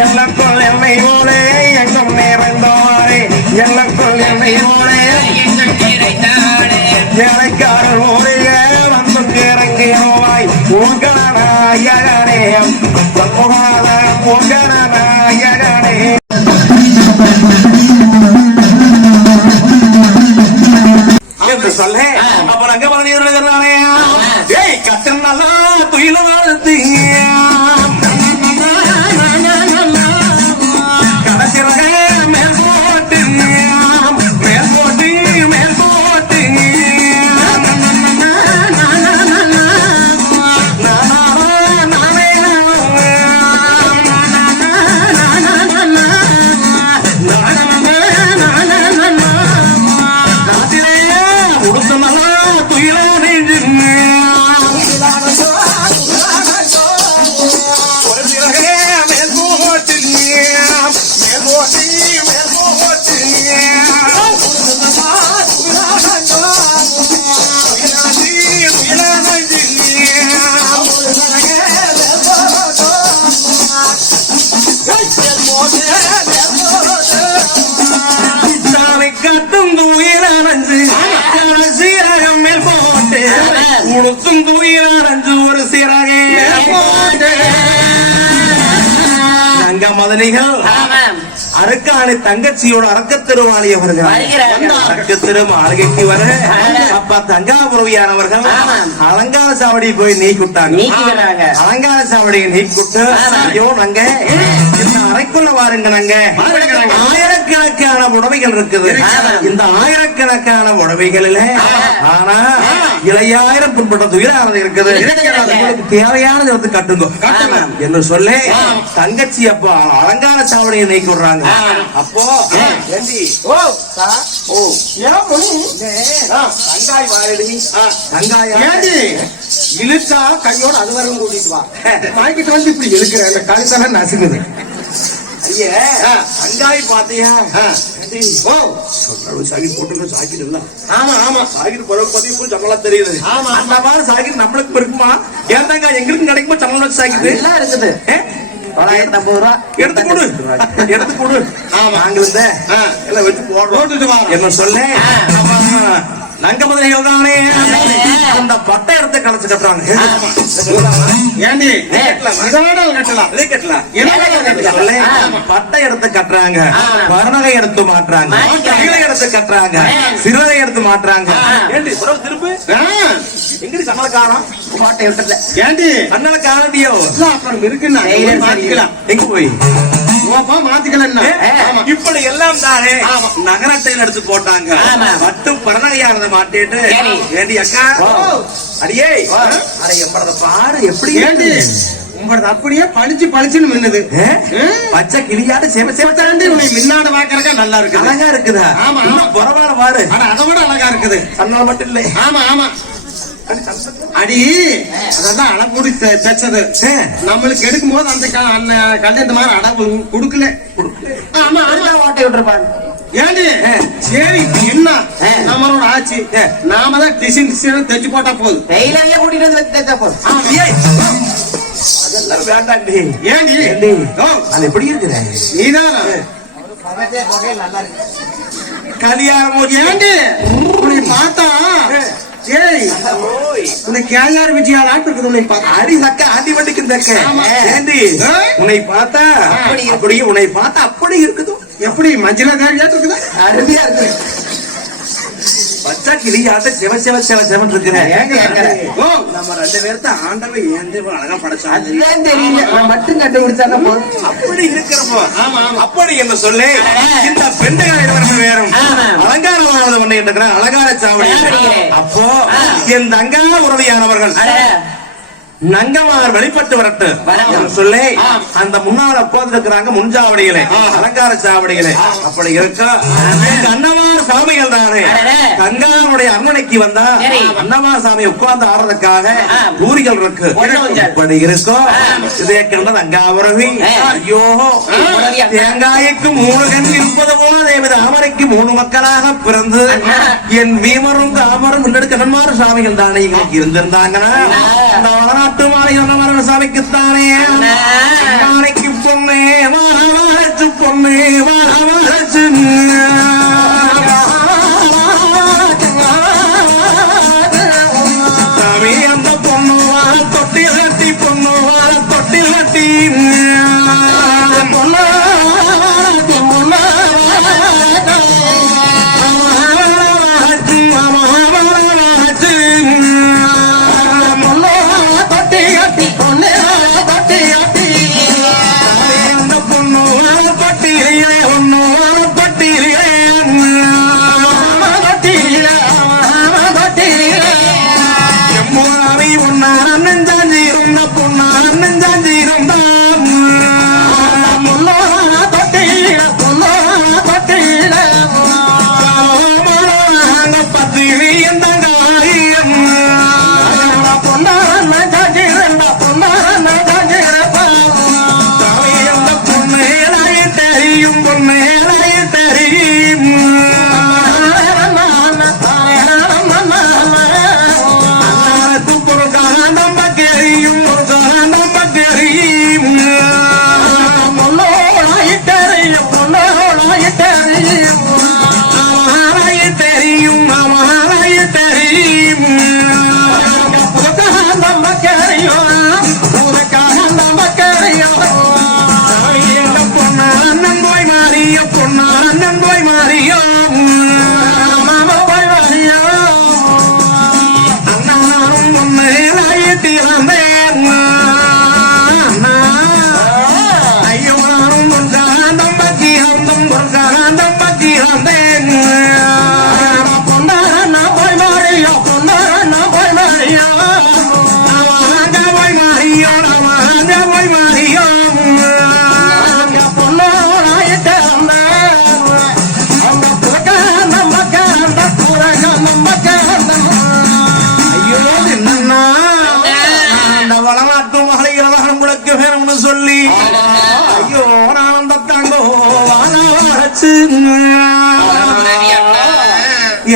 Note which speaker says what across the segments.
Speaker 1: எல்லக்குள் என்னை போலே எங்கும் நிறைந்தோரே. எல்லக்குள் என்னை போலே. ஏழைக்காரர் ஓடிய வந்து இறங்கியோவாய் உங்களாயகனே சமூகாத உங்களாயகனே என்று சொல்ல. அப்ப ஏய் கத்தன் நல்லா துயில வாழ்த்து உடுத்தும் தூயிலஞ்சு ஒரு சிறகே தங்க மதனிகள் அருக்காணி தங்கச்சியோட அரக்க திருமாளி அவர்கள். அரக்க திருமாளிகைக்கு வர அப்பா தங்காபுரவியானவர்கள். அலங்கார சாவடி போய் நீக்கிவிட்டாங்க. அலங்கார சாவடியை நீக்கிவிட்டு. ஐயோ நாங்க அறைக்குள்ள வாருங்க நாங்க
Speaker 2: வாருங்க.
Speaker 1: ஆயிரக்கணக்கான புடவைகள் இருக்குது. இந்த ஆயிரக்கணக்கான புடவைகளில ஆனா இளையாயிரம் பின்பற்ற துயிலானது இருக்குது. உங்களுக்கு தேவையானது வந்து கட்டுங்க. என்று சொல்லி தங்கச்சி அப்பா அலங்கார சாவடியை நீக்கி விடுறாங்க. அப்போ தங்காய் வாரடி. தங்காய்?
Speaker 3: இழுச்சா கையோட அது வரையும் கூட்டிட்டு வா. வாங்கிட்டு வந்து இப்படி இழுக்கிற? அந்த கழுத்தெல்லாம் நசுங்குது.
Speaker 1: ஐயே. தங்காய் பாத்தியா?
Speaker 3: ஓ.
Speaker 1: சாக்கி போட்டு சாக்கிட்டு இல்ல
Speaker 3: ஆமா ஆமா.
Speaker 1: பத்தி இப்போ சம்பளம் தெரியுது.
Speaker 3: ஆமா.
Speaker 1: அந்த மாதிரி சாக்கிட்டு நம்மளுக்கு இருக்குமா எங்களுக்கு கிடைக்குமா சம்பளம் வச்சு
Speaker 2: எல்லாம் இருக்குது? தொள்ளாயிரத்தி ஐம்பது ரூபா.
Speaker 1: எடுத்து கொடு. எடுத்து கொடு.
Speaker 3: ஆமா.
Speaker 1: எல்லாம் வச்சு போடுறோம். என்ன சொல்ல? நங்க முதலிகள் தானே? அந்த பட்டை எடுத்து கலைச்சு கட்டுறாங்க.
Speaker 3: ஏண்டி? கட்டலாம்.
Speaker 1: பட்டை எடுத்து கட்டுறாங்க.
Speaker 2: ஆமா.
Speaker 1: பரணகை எடுத்து மாட்டுறாங்க.
Speaker 2: மாட்டிக்கிறாங்க.
Speaker 1: கீழே எடுத்து கட்டுறாங்க. சிறுதை எடுத்து மாட்டுறாங்க.
Speaker 2: ஆ.
Speaker 1: ஏண்டி திருப்பு எங்கடி சம்மள காணோம்?
Speaker 2: கோட்டை விட்டுல
Speaker 3: ஏண்டி?
Speaker 1: அண்ணல காணடியோ?
Speaker 3: எல்லாம் அப்புறம் இருக்குன்னா?
Speaker 1: எங்க போய்?
Speaker 3: ஆமா.
Speaker 1: இப்படி எல்லாம் தானே?
Speaker 3: ஆமா.
Speaker 1: நகரத்தையில் எடுத்து போட்டாங்க. மட்டும் பரணகையானதை மாட்டிட்டு. ஏண்டி? அக்கா. அடியே. அட எம்பறத பாரு எப்படி
Speaker 3: ஏண்டி?
Speaker 1: இருக்கு?
Speaker 3: உங்களது அப்படியே பளிச்சு பளிச்சுன்னு மின்னுது?
Speaker 1: பச்சை கிளியாட சேம சேம
Speaker 3: தாண்டி உன்னை மின்னாட பாக்குறக்கா நல்லா இருக்குது.
Speaker 1: அழகா இருக்குதா?
Speaker 3: ஆமா, ஆமா.
Speaker 1: பரவாயில்ல பாரு.
Speaker 3: ஆனா அதை விட அழகா இருக்குது.
Speaker 1: சன்னால மட்டும் இல்லை.
Speaker 3: ஆமா ஆமா. அடி அதான் அளவுடி தச்சது நம்மளுக்கு எடுக்கும் போது அந்த க- அந்த கல்யாணம் இந்த மாதிரி அடவு கொடுக்கல. ஆமா ஆமா
Speaker 2: ஓட்டை விட்டுருப்பாங்க.
Speaker 3: ஏண்டி. சரி என்ன. நம்மளோட ஆச்சு. நாம தான் டிசைன் டிசைன் தைச்சு போட்டா போதும்.
Speaker 2: டெய்லரியே கூட்டிட்டு வந்து தைச்சா போதும்.
Speaker 1: அதெல்லாம் வேண்டாண்டி.
Speaker 3: ஏண்டி?
Speaker 1: அது எப்படி இருக்குது?
Speaker 3: நீதான்.
Speaker 1: கல்யாணம்
Speaker 3: ஏண்டி? பார்த்தா ஏய்
Speaker 1: ஓய்.
Speaker 3: உன்னை கேஆர் விஜயால் ஆட்டு இருக்குது. உன்னை பார்த்தா
Speaker 1: அடி தக்க ஆண்டி வண்டிக்கு தக்க. ஏண்டி? உன்னை பார்த்தா
Speaker 2: அப்படி இருக்கு.
Speaker 1: அப்படி உன்னை பார்த்தா அப்படி இருக்குதோ.
Speaker 3: எப்படி? மஞ்சள இருக்குதா
Speaker 2: அருமையா இருக்கு.
Speaker 1: பச்சை கிளியாட்ட செவ செவ செவ செவன் இருக்கிறேன்
Speaker 2: ஏங்க கேக்குற?
Speaker 3: ஓ.
Speaker 1: நம்ம ரெண்டு பேர்த்த ஆண்டவன் ஏன் தேவன் அழகா படைச்சாங்க
Speaker 2: அதுதான் தெரியல. நான் மட்டும் கண்டுபிடிச்சாங்க போதும்
Speaker 1: அப்படி இருக்கிறப்போ
Speaker 3: ஆமா, ஆமா.
Speaker 1: அப்படி என்று சொல்லி இந்த வேறும். ஒண்ணு அலங்கார சாவடி. அப்போ. என் உறவியானவர்கள் நங்கமார் வெளிப்பட்டு வரட்டு சொல்லி. அந்த முன்னால் உட்கார்ந்து இருக்கிறாங்க முன்சாவடிகளே அலங்கார சாவடிகளே. அப்படி இருக்க? எங்க சாமிகள் தானே. கங்காவுடைய அரண்மனைக்கு வந்தா
Speaker 2: சரி.
Speaker 1: அண்ணமார் சாமி உட்கார்ந்து ஆடுறதுக்காக
Speaker 2: ஆம்.
Speaker 1: ஊரிகள் இருக்கு. இப்படி இருக்கும். இதே கண்டது அங்காவரவி. ஐயோ? தேங்காய்க்கு மூணு கண் இருப்பது போல தேவத அமரைக்கு மூணு மக்களாக பிறந்து. என் வீமரும் தாமரும் முன்னெடுக்க கண்மார சாமிகள் தானே எங்களுக்கு இருந்திருந்தாங்கன்னா. இந்த வடநாட்டு சொன்ன சாமிக்குத்தானே பொண்ணே மாலை பொண்ணு வரவழைச்சு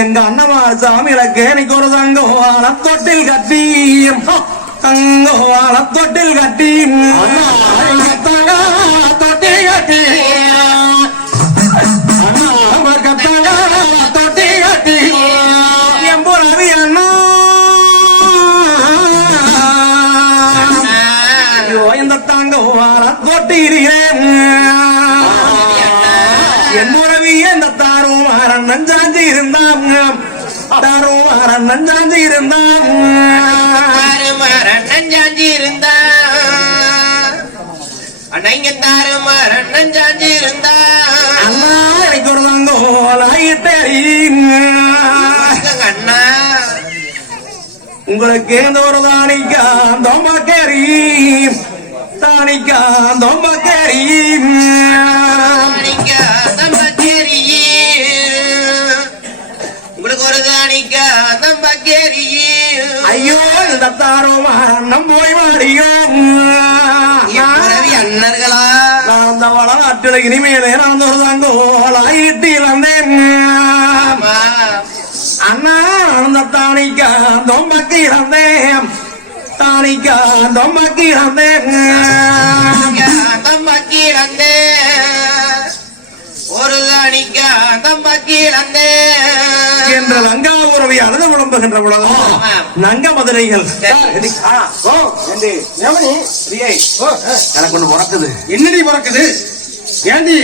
Speaker 1: எங்க அண்ணமா சாமிகளுக்கு எனக்கு ஒரு தங்கோ தொட்டில் கட்டி தங்கோ தொட்டில் கட்டி தொட்டில் கட்டி தொட்டி கட்டி எம்பு ரவி அண்ணா. ஐயோ இந்த தாங்க என் உறவி தாரும் வாரன் நஞ்சாஞ்சி இருந்தான். வாரன் நஞ்சாஞ்சி இருந்தான்.
Speaker 4: இருந்தா அண்ணங்க தாறுமாறன் நஞ்சாஞ்சி இருந்தா
Speaker 1: அண்ணா எனக்கு ஒரு தாங்க ஓலாயிட்டே
Speaker 4: அண்ணா.
Speaker 1: உங்களுக்கு எந்த ஒரு தானிக்கா தொம்பக்கேரி தானிக்கா தொம்பக்கேரி
Speaker 4: தானிக்கா தானிக்கா தம்பக்கேரி
Speaker 1: ஐயோ இந்த தாரோமா நம் போய் மாறியோ
Speaker 4: உறவி அண்ணர்களா?
Speaker 1: நான் அந்த வளநாட்டில் இனிமேலே நான் ஒரு தாங்கோ ஆயிட்டு வந்தேன்
Speaker 4: ஆமா.
Speaker 1: அண்ணா அந்த தானிக்கா தொம்பக்கு இறந்தேன். தானிக்கா தொம்பக்கு இறந்தேன்.
Speaker 4: தம்பக்கீழந்தே ஒரு தானிக்கா தம்பக்கீழந்தே
Speaker 1: என்ற லங்கா உறவை அழுது விளம்புகின்ற பொழுது நங்க மதுரைகள். எனக்கு ஒண்ணு பிறக்குது.
Speaker 3: என்னடி பிறக்குது? ஏண்டி?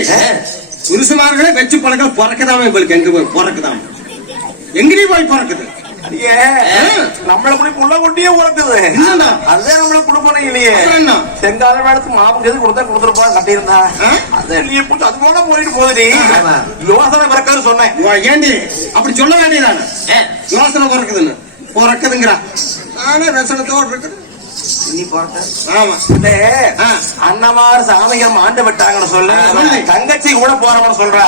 Speaker 3: புருஷமார்களே வச்சு பழக்கம் பிறக்கதாம இவளுக்கு. எங்க போய் பிறக்குதாம? எங்கடி போய் பிறக்குது?
Speaker 1: அடியே நம்மள புள்ள கொட்டியே பிறக்குது
Speaker 3: என்னடா
Speaker 1: அதுதான் நம்மள குடும்பம் இல்லையே? செங்கால மாவுக்கு எது கொடுத்தா கொடுத்துருப்பா கட்டியிருந்தா? அது இல்லையே போட்டு அது போல போயிட்டு போகுதுடி. யோசனை பிறக்காது சொன்னேன்.
Speaker 3: ஏண்டி? அப்படி சொல்ல வேண்டியதானே யோசனை பிறக்குதுன்னு. பிறக்குதுங்கிறா. நானே விஷனத்தோடு இருக்கு
Speaker 1: நீ பிறக்க
Speaker 3: ஆமா
Speaker 1: இல்ல,
Speaker 3: ஆ.
Speaker 1: அண்ணமார் சாமிகள் மாண்டு விட்டாங்கன்னு சொல்லு. தங்கச்சி கூட போறவன்னு சொல்றா.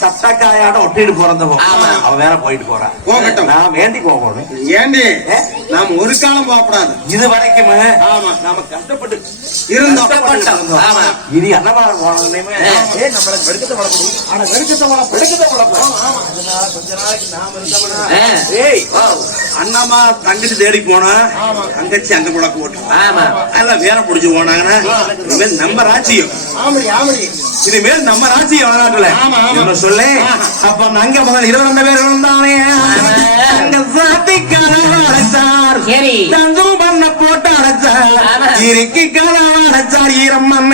Speaker 1: சட்டக்காயாட ஒட்டிட்டு பிறந்தவோ
Speaker 4: ஆமா.
Speaker 1: அவ வேற போயிட்டு போறா
Speaker 3: போகட்டும்.
Speaker 1: நான் வேண்டி போகணும்
Speaker 3: ஏண்டி? நாம் ஒரு காலம் போகக்கூடாது.
Speaker 1: இது வரைக்கும்
Speaker 3: ஆமா.
Speaker 1: நாம கஷ்டப்பட்டு
Speaker 3: இருந்தோம்.
Speaker 1: இனி அண்ணமார் போனதுமே ஏ நம்மளுக்கு வெடுக்கத்தை வளர்க்கணும் ஆனா வெடுக்கத்தை வளர்ப்பு வெடுக்கத்தை வளர்ப்போம் அதனால கொஞ்ச நாளைக்கு நாம இருந்தோம்னா அண்ணாமா தங்கச்சி தேடி போனா தங்கச்சி அங்க முழக்க ஓட்டு
Speaker 2: ஆமா.
Speaker 1: எல்லாம் வேற புடிச்சு போனாங்கன்னா இனிமேல் நம்ம ராஜ்யம். இனிமேல் நம்ம ராஜ்யம்
Speaker 3: ஆமா.
Speaker 1: என்ன சொல்லு. அப்ப அங்க முதல் இருபது ரெண்டு பேர் அங்க சாத்திக்கான அடைச்சார்
Speaker 2: ஆமா.
Speaker 1: இறுக்கி